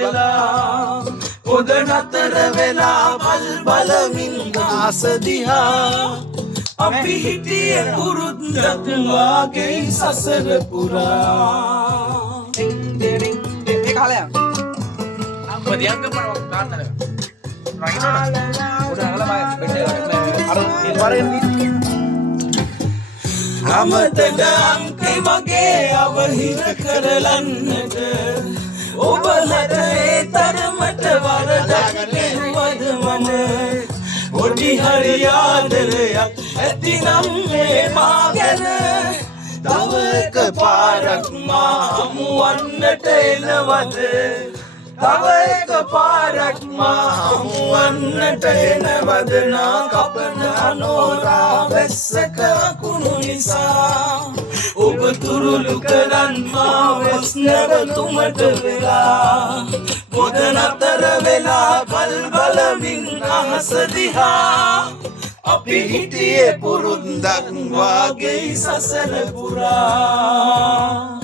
වෙලා පොද නතර වෙලා බල් බලමින් ආස දිහා අපි හිටියේ පුරුද්දක් වාගේ සසර පුරා මේ කාලයක් Diam ke mana kanan ya? udah lama ya අමතක අංකේ මගේ අවහිර කරලන්නට ඔබ හදේ තරමට වරදක් කෙරුවද මම පොඩි හරි ආදරයක් ඇතිනම් මේ මා ගැන තව එක පාරක් මා හමුවන්නට එනවද තව එක පාරක් මා හමුවන්නට එනවද නා කපන අනෝරා වැස්සක අකුණු නිසා ඔබ තුරුළු කරන් මා වෙස් නැවතුමට වෙලා පොද නතර වෙලා බල් බලමින් අහස දිහා අපි හිටියේ පුරුද්දක් වාගේ සසර පුරා